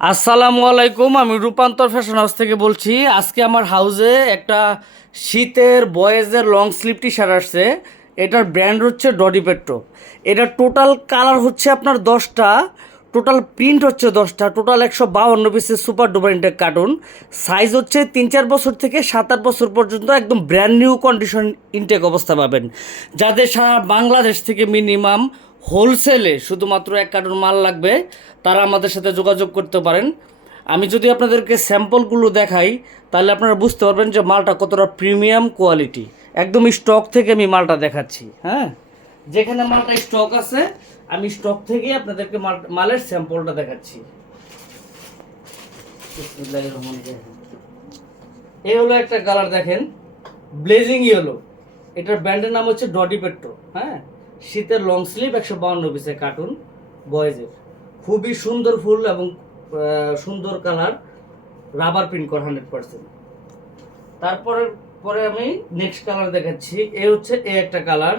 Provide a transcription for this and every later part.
আসসালামু আলাইকুম, আমি রূপান্তর ফ্যাশন হাউস থেকে বলছি। আজকে আমার হাউসে একটা শীতের বয়েজের লং স্লিভ টি শার্ট আসছে। এটার ব্র্যান্ড হচ্ছে ডডি পেট্রো। এটার টোটাল কালার হচ্ছে আপনার 10টা, টোটাল প্রিন্ট হচ্ছে 10টা, টোটাল 152 পিসের super duper intake cartoon. Size হচ্ছে 3-4 বছর থেকে 7-8 বছর পর্যন্ত, একদম ব্র্যান্ড নিউ কন্ডিশন ইনটেক অবস্থা পাবেন। যাদের সারা বাংলাদেশ থেকে মিনিমাম হোলসেলে শুধুমাত্র 1 কার্টুন মাল লাগবে, তারা আমাদের সাথে যোগাযোগ করতে পারেন। আমি যদি আপনাদেরকে স্যাম্পলগুলো দেখাই, তাহলে আপনারা বুঝতে পারবেন যে মালটা কতটা প্রিমিয়াম কোয়ালিটি। একদম স্টক থেকে আমি মালটা দেখাচ্ছি। হ্যাঁ, যেখানে মালটা স্টক আছে, আমি স্টক থেকেই আপনাদেরকে মালের স্যাম্পলটা দেখাচ্ছি। এই হলো একটা কালার, দেখেন, ব্লেজিং ইয়েলো। এটার ব্র্যান্ডের নাম হচ্ছে ডডি পেট্রো। হ্যাঁ, শীতের লং স্লিভ 152 পিসের কার্টুন বয়েজের, খুবই সুন্দর ফুল এবং সুন্দর কালার, রাবার প্রিন্ট করা 100%। তারপরে আমি নেক্সট কালার দেখাচ্ছি। হচ্ছে একটা কালার,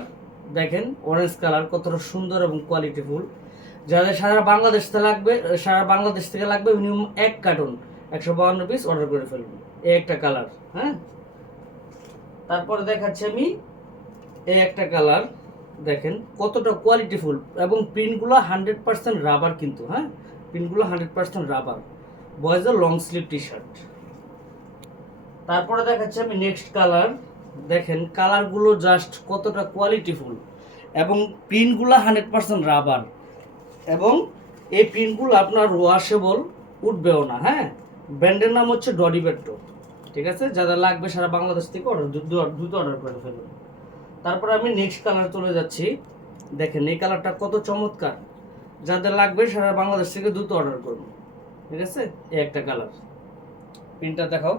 দেখেন, অরেঞ্জ কালার, কতটা সুন্দর এবং কোয়ালিটিফুল। যাদের সারা বাংলাদেশ থেকে লাগবে মিনিমাম 1 কার্টুন 152 পিস অর্ডার করে ফেলবেন। একটা কালার। হ্যাঁ, তারপরে দেখাচ্ছি আমি একটা কালার, দেখেন কতটা কোয়ালিটিফুল, এবং প্রিন্টগুলো 100% রাবার কিন্তু। হ্যাঁ, প্রিন্টগুলো 100% রাবার, বয়েজের লং স্লিভ টি শার্ট। তারপরে দেখাচ্ছি আমি নেক্সট কালার, দেখেন কালারগুলো জাস্ট কতটা কোয়ালিটিফুল, এবং প্রিন্টগুলো 100% রাবার, এবং এই প্রিন্টগুলো আপনার ওয়াশেবল, উঠবেও না। হ্যাঁ, ব্র্যান্ডের নাম হচ্ছে ডডি পেট্রো। ঠিক আছে, যাদের লাগবে সারা বাংলাদেশ থেকে দ্রুত অর্ডার করে ফেলুন। তারপরে আমি নেক্সট কালার চলে যাচ্ছি। দেখেন এই কালারটা কত চমৎকার, যাদের লাগবে সারা বাংলাদেশ থেকে দ্রুত অর্ডার করুন। ঠিক আছে, এই একটা কালার, প্রিন্টটা দেখাও।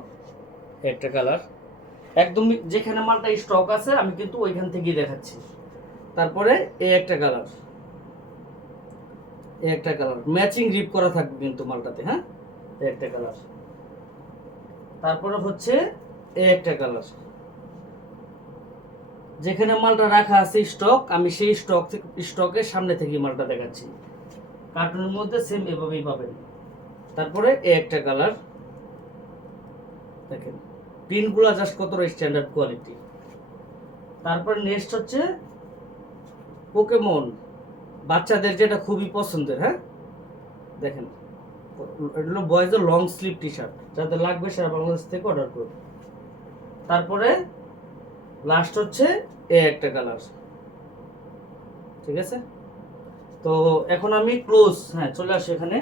একটা কালার, একদম যেখানে মালটা স্টক আছে আমি কিন্তু ওইখান থেকেই দেখাচ্ছি। তারপরে এই একটা কালার, ম্যাচিং রিপ করা থাকবে কিন্তু মালটাতে। হ্যাঁ, এই একটা কালার। তারপরে হচ্ছে এই একটা কালার, যেখানে মালটা রাখা আছে স্টক, আমি সেই স্টকের সামনে থেকে মালটা দেখাচ্ছি। কার্টুনের মধ্যে সেম এভাবেই পাবেন। তারপরে এই একটা কালার, দেখেন প্রিন্টগুলো জাস্ট কতটা স্ট্যান্ডার্ড কোয়ালিটি। তারপর নেক্সট হচ্ছে পোকেমন, বাচ্চাদের যেটা খুবই পছন্দের। হ্যাঁ, দেখেন এগুলো বয়েজের লং স্লিভ টি শার্ট, যাদের লাগবে সারা বাংলাদেশ থেকে অর্ডার করুন। তারপরে লাস্ট হচ্ছে এই একটা কালার। ঠিক আছে, তো এখন আমি চলে আসি এখানে।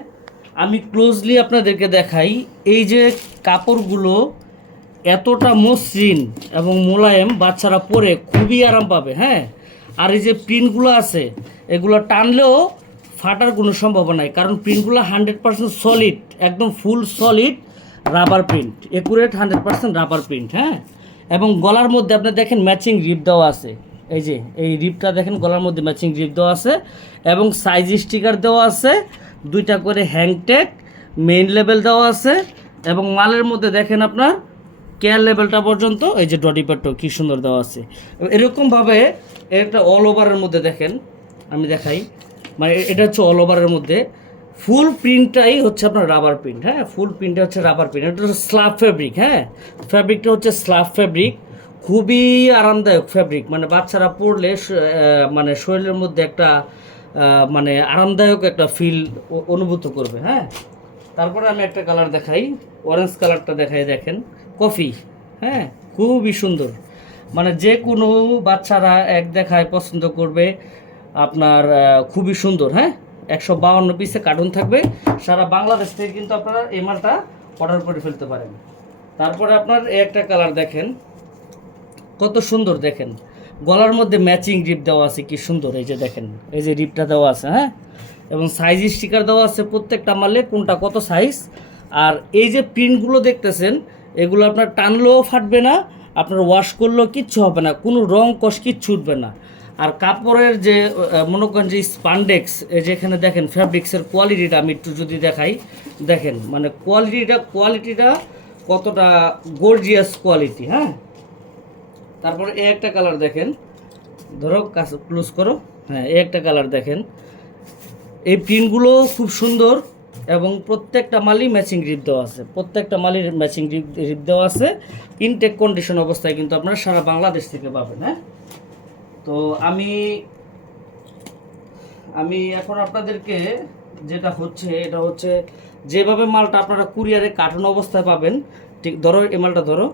আমি ক্লোজলি আপনাদেরকে দেখাই। এই যে কাপড়গুলো এতটা মসৃণ এবং মোলায়েম, বাচ্চারা পরে খুবই আরাম পাবে। হ্যাঁ, আর এই যে প্রিন্টগুলো আছে, এগুলো টানলেও ফাটার কোনো সম্ভাবনা নাই, কারণ প্রিন্টগুলো 100% সলিড, একদম full solid rubber print, accurate 100% rubber print. হ্যাঁ, এবং গলার মধ্যে আপনি দেখেন ম্যাচিং রিপ দেওয়া আছে। এই যে এই রিপটা দেখেন, গলার মধ্যে ম্যাচিং রিপ দেওয়া আছে, এবং সাইজ স্টিকার দেওয়া আছে, 2টা করে হ্যাংটেক, মেইন লেবেল দেওয়া আছে, এবং মালের মধ্যে দেখেন আপনার কেয়ার লেভেলটা পর্যন্ত এই যে ডডি পেট্রো কি সুন্দর দেওয়া আছে। এরকমভাবে একটা অল ওভারের মধ্যে দেখেন, আমি দেখাই, মানে এটা হচ্ছে অল ওভারের মধ্যে ফুল প্রিন্টটাই হচ্ছে আপনার রাবার প্রিন্ট। হ্যাঁ, ফুল প্রিন্টটা হচ্ছে রাবার প্রিন্ট, এটা হচ্ছে স্লাব ফ্যাব্রিক। হ্যাঁ, ফ্যাব্রিকটা হচ্ছে স্লাব ফ্যাব্রিক, খুবই আরামদায়ক ফ্যাব্রিক, মানে বাচ্চারা পরলে মানে শরীরের মধ্যে একটা মানে আরামদায়ক একটা ফিল অনুভূত করবে। হ্যাঁ, তারপরে আমি একটা কালার দেখাই, অরেঞ্জ কালারটা দেখাই, দেখেন কফি। হ্যাঁ, খুবই সুন্দর, মানে যে কোনো বাচ্চারা এক দেখায় পছন্দ করবে আপনার, খুবই সুন্দর। হ্যাঁ, 152 পিসে কার্টুন থাকবে, সারা বাংলাদেশ থেকে কিন্তু আপনারা এই মালটা অর্ডার করে ফেলতে পারেন। তারপরে আপনার একটা কালার দেখেন কত সুন্দর, দেখেন গলার মধ্যে ম্যাচিং রিপ দেওয়া আছে, কি সুন্দর। এই যে দেখেন, এই যে রিপটা দেওয়া আছে। হ্যাঁ, এবং সাইজ স্টিকার দেওয়া আছে প্রত্যেকটা মালে, কোনটা কত সাইজ। আর এই যে প্রিন্টগুলো দেখতেছেন, এগুলো আপনার টানলেও ফাটবে না, আপনার ওয়াশ করলেও কিচ্ছু হবে না, কোনো রং কষ কিচ্ছু উঠবে না। আর কাপড়ের যে মনে করেন যে স্পান্ডেক্স, যেখানে দেখেন ফ্যাব্রিক্সের কোয়ালিটিটা আমি একটু যদি দেখাই, দেখেন মানে কোয়ালিটিটা কতটা গর্জিয়াস কোয়ালিটি। হ্যাঁ, তারপরে এই একটা কালার দেখেন, ধরো কাছে ক্লোজ করো। হ্যাঁ, এই একটা কালার দেখেন, এই প্রিন্টগুলো খুব সুন্দর, এবং প্রত্যেকটা মালই ম্যাচিং গ্রিপ দেওয়া আছে, প্রত্যেকটা মালির ম্যাচিং গ্রিপ দেওয়া আছে। ইনটেক কন্ডিশন অবস্থায় কিন্তু আপনারা সারা বাংলাদেশ থেকে পাবেন। হ্যাঁ, তো আমি এখন আপনাদেরকে যেটা হচ্ছে এটা হচ্ছে যেভাবে মালটা আপনারা কুরিয়ারে কার্টন অবস্থায় পাবেন, ঠিক ধরো এই মালটা ধরো,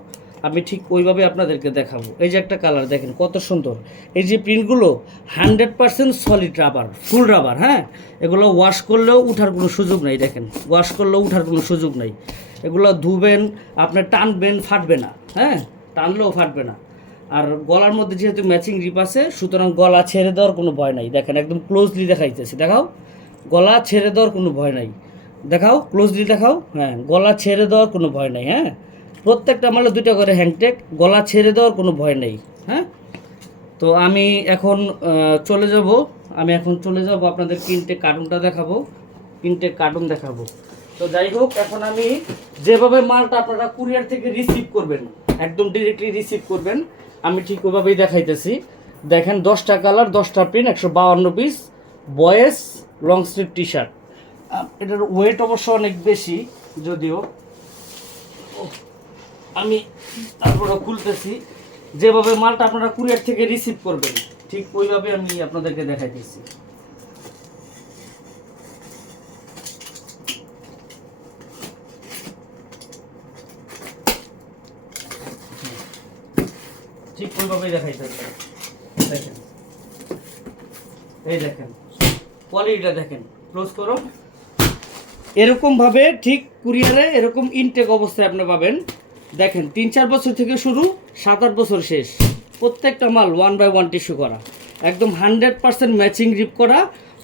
আমি ঠিক ওইভাবে আপনাদেরকে দেখাবো। এই যে একটা কালার দেখেন কত সুন্দর, এই যে প্রিন্টগুলো 100% সলিড রাবার, ফুল রাবার। হ্যাঁ, এগুলো ওয়াশ করলেও উঠার কোনো সুযোগ নাই, দেখেন ওয়াশ করলেও উঠার কোনো সুযোগ নাই। এগুলো ধুবেন, আপনি টানবেন, ফাটবে না। হ্যাঁ, টানলেও ফাটবে না। আর গলার মধ্যে যেহেতু ম্যাচিং রিপ আছে, সুতরাং গলা ছেড়ে দেওয়ার কোনো ভয় নাই। দেখেন একদম ক্লোজলি দেখাইতেছি, দেখাও, গলা ছেড়ে দেওয়ার কোনো ভয় নাই, দেখাও ক্লোজলি দেখাও। হ্যাঁ, গলা ছেড়ে দেওয়ার কোনো ভয় নাই। হ্যাঁ, প্রত্যেকটা মালে 2টা করে হ্যাংটেক, গলা ছেড়ে দেওয়ার কোনো ভয় নেই। হ্যাঁ, তো আমি এখন চলে যাব আপনাদের ইনটেক কার্টুনটা দেখাবো, ইনটেক কার্টুন দেখাবো। তো যাই হোক, এখন আমি যেভাবে মালটা আপনারা কুরিয়ার থেকে রিসিভ করবেন, একদম ডিরেক্টলি রিসিভ করবেন, আমি ঠিক ওইভাবেই দেখাইতেছি। দেখেন 10টা কালার, 10টা print, 152 piece, boys long sleeve T shirt. এটার ওয়েট অবশ্য অনেক বেশি, যদিও আমি তারপরে খুলতেছি। যেভাবে মালটা আপনারা কুরিয়ার থেকে রিসিভ করবেন ঠিক ওইভাবে আমি আপনাদেরকে দেখাইতেছি। ঠিক ওইভাবেই দেখাইতেছি। দেখেন, এই দেখেন কোয়ালিটিটা দেখেন, ক্লোজ করো। এরকম ভাবে ঠিক কুরিয়ারে এরকম ইনটেক অবস্থায় আপনি পাবেন। দেখেন 3-4 বছর থেকে শুরু, 7-8 বছর শেষ। প্রত্যেকটা মাল 1/1 টিস্যু করা, একদম 100% ম্যাচিং রিপ করা।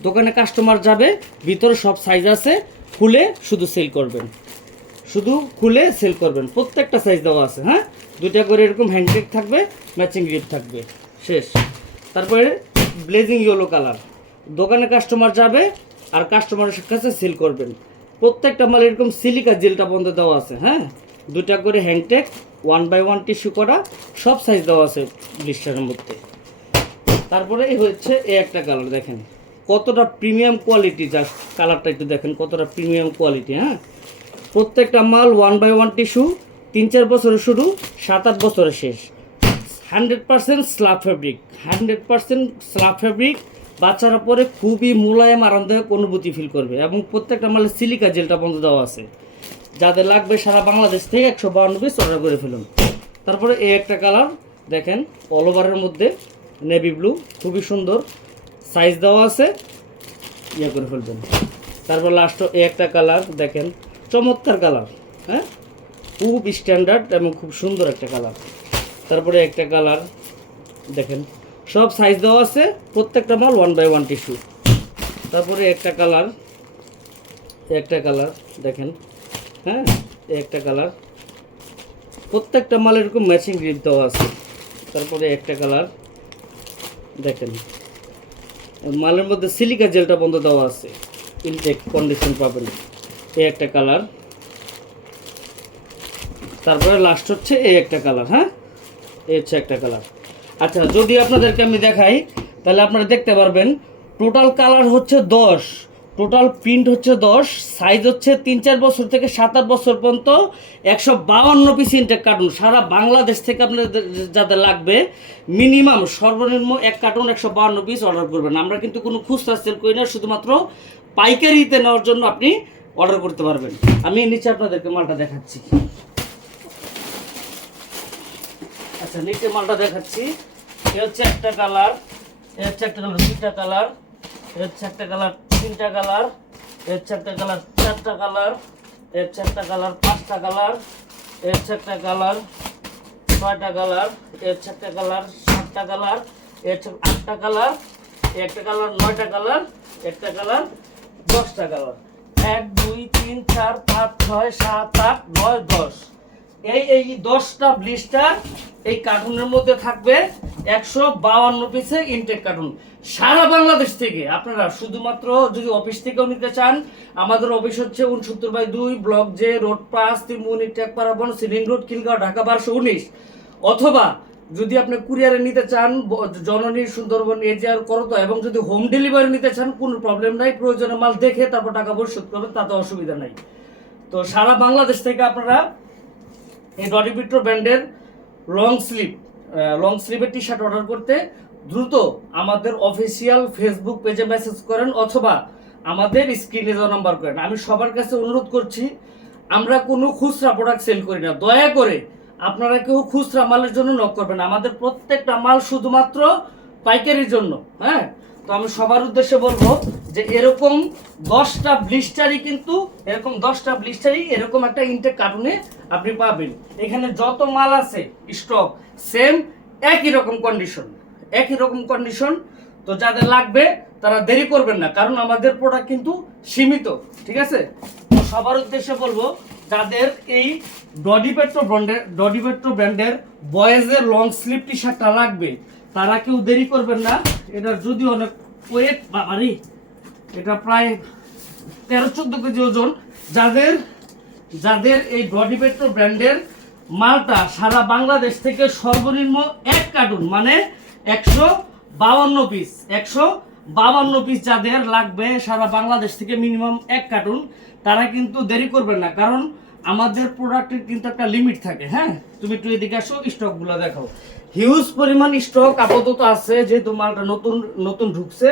দোকানে কাস্টমার যাবে, ভিতরে সব সাইজ আছে, খুলে শুধু সেল করবেন, শুধু খুলে সেল করবেন। প্রত্যেকটা সাইজ দেওয়া আছে। হ্যাঁ, 2টা করে এরকম হ্যান্ডটেক থাকবে, ম্যাচিং রিপ থাকবে, শেষ। তারপরে ব্লেজিং ইয়েলো কালার, দোকানে কাস্টমার যাবে আর কাস্টমারের কাছে সেল করবেন। প্রত্যেকটা মাল এরকম সিলিকা জেলটা বন্ধ দেওয়া আছে। হ্যাঁ, 2টা করে হ্যাংটেক, 1/1 টিস্যু করা, সব সাইজ দেওয়া আছে ব্লিস্টারের মধ্যে। তারপরে এই হচ্ছে এই একটা কালার, দেখেন কতটা প্রিমিয়াম কোয়ালিটি, জাস্ট কালারটা একটু দেখেন কতটা প্রিমিয়াম কোয়ালিটি। হ্যাঁ, প্রত্যেকটা মাল 1/1 টিস্যু, 3-4 বছরে শুরু, 7-8 বছরে শেষ। 100% স্ল্যাব ফ্যাব্রিক, 100% স্ল্যাব ফ্যাব্রিক। বাচ্চারা পরে খুবই মোলায়েম আরামদায়ক অনুভূতি ফিল করবে। এবং প্রত্যেকটা মালে সিলিকা জেলটা বন্ধ দেওয়া আছে। যাদের লাগবে সারা বাংলাদেশ থেকে 152 পিস অর্ডার করে ফেলুন। তারপরে এই একটা কালার দেখেন, অল ওভারের মধ্যে নেভি ব্লু, খুবই সুন্দর, সাইজ দেওয়া আছে, ইয়ে করে ফেলবেন। তারপর লাস্ট এই একটা কালার দেখেন, চমৎকার কালার। হ্যাঁ, খুব স্ট্যান্ডার্ড এবং খুব সুন্দর একটা কালার। তারপরে একটা কালার দেখেন, সব সাইজ দেওয়া আছে, প্রত্যেকটা মাল 1/1 টিস্যু। তারপরে একটা কালার দেখেন। হ্যাঁ, একটা কালার, প্রত্যেকটা মাল এরকম ম্যাচিং গ্রিপ দেওয়া আছে। তারপরে একটা কালার দেখেন, মালের মধ্যে সিলিকা জেলটা বন্ধ দেওয়া আছে, ইনটেক কন্ডিশন পাবেন। এই একটা কালার। তারপরে লাস্ট হচ্ছে এই একটা কালার। হ্যাঁ, এই হচ্ছে একটা কালার। আচ্ছা, যদি আপনাদেরকে আমি দেখাই তাহলে আপনারা দেখতে পারবেন টোটাল কালার হচ্ছে 10, টোটাল প্রিন্ট হচ্ছে 10, সাইজ হচ্ছে 3-4 বছর থেকে 7-8 বছর পর্যন্ত, 152 পিস ইনটেক কার্টুন। সারা বাংলাদেশ থেকে আপনাদের যাদের লাগবে মিনিমাম সর্বনিম্ন এক কার্টুন 152 পিস অর্ডার করবেন। আমরা কিন্তু কোনো খুচরা সেল করি না, শুধুমাত্র পাইকারিতে নেওয়ার জন্য আপনি অর্ডার করতে পারবেন। আমি নিচে আপনাদেরকে মালটা দেখাচ্ছি। আচ্ছা, নিচে মালটা দেখাচ্ছি। এ হচ্ছে একটা কালার, এ হচ্ছে একটা কালার, 2টা কালার, এ হচ্ছে একটা কালার, 3টা কালার, এ হচ্ছে একটা কালার, 4টা কালার, এ হচ্ছে একটা কালার, 5টা কালার, এ হচ্ছে একটা কালার, 6টা কালার, এ হচ্ছে একটা কালার, 7টা কালার, এ হচ্ছে 8টা কালার, একটা কালার, 9টা কালার, একটা কালার, 10টা কালার। 1 2 3 4 5 6 7 8 9 10। এই 10টা ব্লিস্টার এই কার্টুনের মধ্যে থাকবে, 152 পিসে ইনটেক কার্টুন। সারা বাংলাদেশ থেকে আপনারা শুধুমাত্র যদি অফিস থেকেও নিতে চান, আমাদের অফিস হচ্ছে 69/2 ব্লক জে, রোড 5, ত্রিমুনি, টেকপাড়া বন, সিলিং রোড, খিলগাঁও, ঢাকা 1219। অথবা যদি আপনি কুরিয়ারে নিতে চান জননী সুন্দরবন এজিআর করতো, এবং যদি হোম ডেলিভারি নিতে চান কোনো প্রবলেম নাই, প্রয়োজনে মাল দেখে তারপর টাকা পরিশোধ করবেন, তাতে অসুবিধা নাই। তো সারা বাংলাদেশ থেকে আপনারা এই ডডি পেট্রো ব্র্যান্ডের লং স্লিভের টি শার্ট অর্ডার করতে দ্রুত আমাদের অফিসিয়াল ফেসবুক পেজে মেসেজ করেন অথবা আমাদের স্ক্রিনে দেওয়া নাম্বার করেন। আমি সবার কাছে অনুরোধ করছি, আমরা কোনো খুচরা প্রোডাক্ট সেল করি না, দয়া করে আপনারা কেউ খুচরা মালের জন্য নক করবেন, আমাদের প্রত্যেকটা মাল শুধুমাত্র পাইকারির জন্য। হ্যাঁ, তো আমি সবার উদ্দেশ্যে বলবো যে এরকম 10টা ব্লিস্টারই কিন্তু এরকম একটা ইনটেক কার্টুনে আপনি পাবেন। এখানে যত মাল আছে স্টক সেম একই রকম কন্ডিশন। তো যাদের লাগবে তারা দেরি করবেন না, কারণ আমাদের প্রোডাক্ট কিন্তু সীমিত, ঠিক আছে? তো সবার উদ্দেশ্যে বলবো, যাদের এই ডডি পেট্রো ব্র্যান্ডের বয়েজের লং স্লিভ টি শার্টটা লাগবে তারা কেউ দেরি করবেন না। এটার যদি অনেক ওয়েট, বাবারি, এটা প্রায় 13-14 কেজি ওজন। যাদের এই ডডি পেট্রো ব্র্যান্ডের মালটা সারা বাংলাদেশ থেকে সর্বনিম্ন 1 কার্টুন মানে 152 পিস যাদের লাগবে সারা বাংলাদেশ থেকে মিনিমাম 1 কার্টুন, তারা কিন্তু দেরি করবেন না, কারণ আমাদের প্রোডাক্টের কিন্তু একটা লিমিট থাকে। হ্যাঁ, তুমি একটু এদিকে আসো, স্টকগুলো দেখাও। হিউজ পরিমাণ স্টক আপাতত আছে, যেহেতু মালটা নতুন ঢুকছে।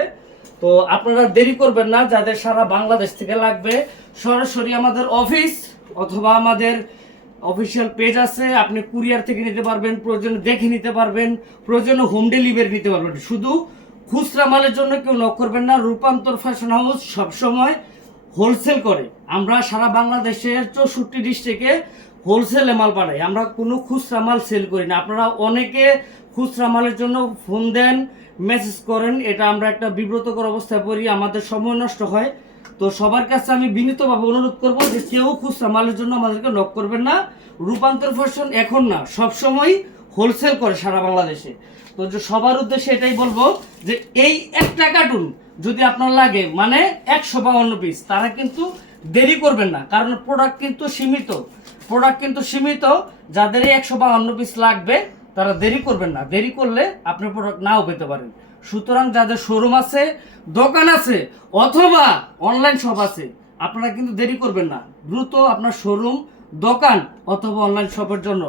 তো আপনারা দেরি করবেন না, যাদের সারা বাংলাদেশ থেকে লাগবে সরাসরি আমাদের অফিস অথবা আমাদের অফিসিয়াল পেজ আছে, আপনি কুরিয়ার থেকে নিতে পারবেন, প্রয়োজনে দেখে নিতে পারবেন, প্রয়োজনে হোম ডেলিভারি নিতে পারবেন। শুধু খুচরা মালের জন্য কেউ নক করবেন না। রূপান্তর ফ্যাশন হাউস সবসময় হোলসেল করে। আমরা সারা বাংলাদেশের 64 ডিস্ট্রিক্টে হোলসেলে মাল পাঠাই, আমরা কোনো খুচরা মাল সেল করি না। আপনারা অনেকে খুচরা মালের জন্য ফোন দেন, মেসেজ করেন, এটা আমরা একটা বিব্রতকর অবস্থায় পড়ি, আমাদের সময় নষ্ট হয়। তো সবার কাছে আমি বিনীতভাবে অনুরোধ করব যে কেউ খুচরা মালের জন্য আমাদেরকে নক করবেন না। রূপান্তর ফ্যাশন এখন না, সবসময় হোলসেল করে সারা বাংলাদেশে। তো যে সবার উদ্দেশ্যে এটাই বলবো যে এই একটা কার্টুন যদি আপনার লাগে মানে 152 পিস, তারা কিন্তু দেরি করবেন না, কারণ প্রোডাক্ট কিন্তু সীমিত। যাদের এই 152 পিস লাগবে তারা দেরি করবেন না, দেরি করলে আপনি প্রোডাক্ট নাও পেতে পারেন। সুতরাং যাদের শোরুম আছে, দোকান আছে অথবা অনলাইন শপ আছে, আপনারা কিন্তু দেরি করবেন না, দ্রুত আপনার শোরুম, দোকান অথবা অনলাইন শপের জন্য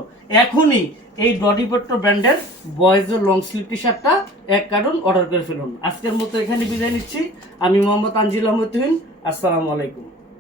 এখনই এই ডডি পেট্রো ব্র্যান্ডের বয়েজের লং স্লিভ টি শার্টটা 1 কার্টুন অর্ডার করে ফেলুন। আজকের মতো এখানে বিদায় নিচ্ছি। আমি মোহাম্মদ আনজিল আহমেদ তুহিন। আসসালামু আলাইকুম।